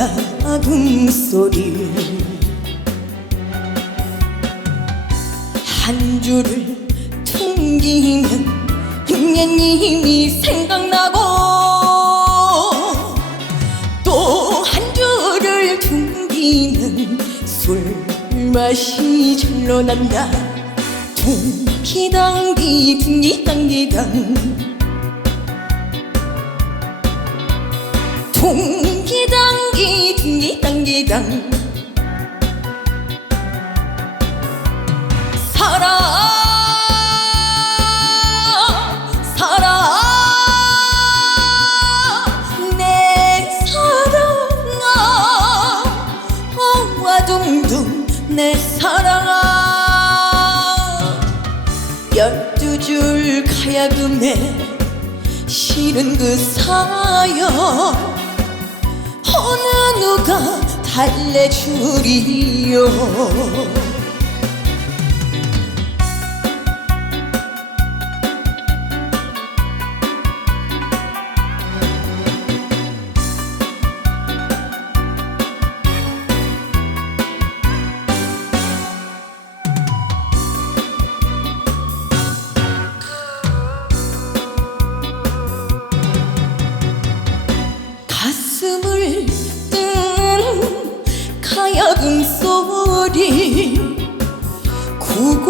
싫은 가야금 소리. 한 줄을 퉁기면 은혜님이 생각나고 또 한 줄을 퉁기면 술 맛이 절로 난다. 퉁기당기 퉁기당기당. 퉁기당기 퉁기당기당 사랑 사랑 내 사랑아 어와둥둥 내 사랑아. 열두 줄 가야금에 실은 그 사연. 어느 누가 달래주리요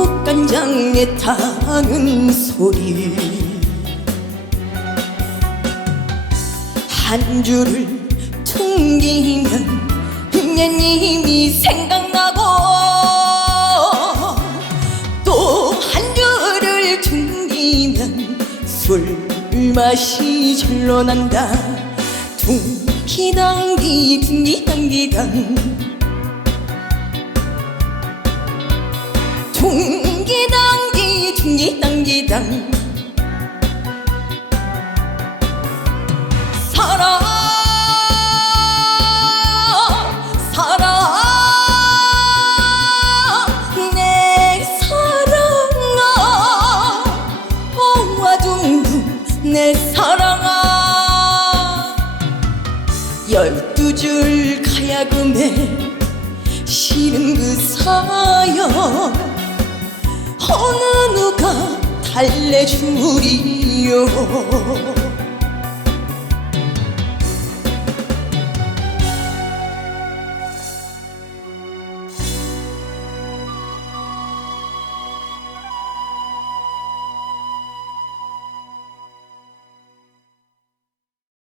구곡간장에 타는 소리. 한 줄을 퉁기면 은혜님이 생각나고 또 한 줄을 퉁기면 술 맛이 절로 난다. 퉁기당기 퉁기당기당 사랑 사랑 내 사랑아 어와둥둥 내 사랑아. 열두 줄 가야금에 실은 그 사연. 어느 누가 달래주리요